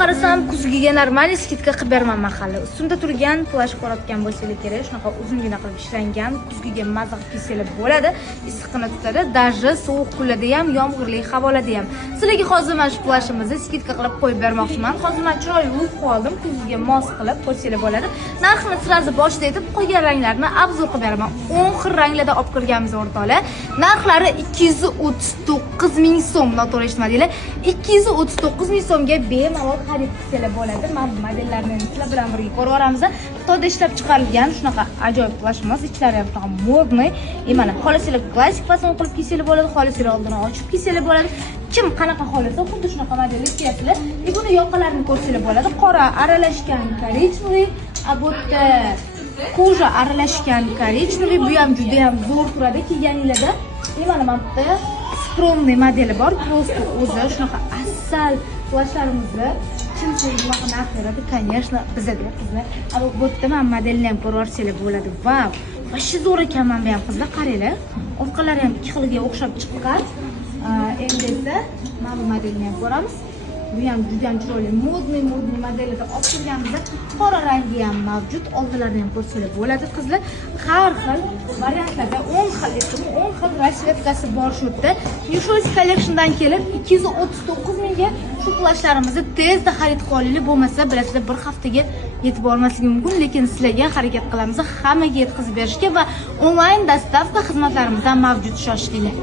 qarasam kuzgiga normal skidka qilib beraman mahalla. Ustunda turgan plash ko'rayotgan bo'lsangiz kerak, shunaqa uzungina qilib ishlangan, kuzgiga maza qilib kiysangiz bo'ladi. Issiqni tutadi, даже sovuq kunlarda ham, yomg'irli havolarda ham. Sizlarga hozir mana shu plashimizni skidka qilib qo'yib bermoqchiman. Hozir men chiroyli yuvib qoldim, kuzgiga mos qilib qo'ysangiz bo'ladi. Narxini sirazi boshida aytib, qolgan ranglarni obzor qilib beraman. 10 xil ranglarda olib kirganmiz o'rtoqlar. Narxlari 239 ming so'm, noto'g'ri eshitmadinglar. 239 ming so'mga bemalol xarid qilsangiz bo'ladi. Mana bu modellarni sizlar bilan birga ko'rib olamiz. Xitoyda ishlab chiqarilgan shunaqa ajoyib plashimiz, ichlari ham shunaqa modniy. Mana xohlasangiz klassik fason qilib kiysangiz bo'ladi, xohlasangiz oldini ochib kiysangiz bo'ladi. Kim qanaqa xohlasa, xuddi shunaqa modelni kiyasizlar. Buni yoqalarini ko'rsangiz bo'ladi. Qora aralashgan korичневый, a bu yerda koja aralashgan korичневый, bu ham juda ham zo'r turadi kiyganingizda. Mana bu yerda skromniy modeli bor, просто o'zi shunaqa asal plashlarimizni chin-chin narx beradi, конечно, bizada qizlar. Bu yerda men modelni ham ko'rib olsangiz bo'ladi. Vau, vashi zo'r ekan mana bu ham qizlar, qaranglar. Orqalari ham ikki xilga o'xshab chiqqan. Endi esa mana bu modelni ham ko'ramiz. Bu ham juda ham chiroyli, modniy modelida olib turganimizda qora rangi ham mavjud. Oldinlarini ham ko'rsangiz bo'ladi qizlar. Har xil variantlarda 10 xil rasvetkasi bor shu yerda. Yushois Collection'dan kelib 239 mingga shu plashlarimizni tezda xarid qilib olinglar, bo'lmasa bilasizlar bir haftaga yetib bormasligi mumkin, lekin sizlarga harakat qilamiz hammaga yetkazib berishga va onlayn dostavka xizmatlarimiz ham mavjud, shoshilinglar.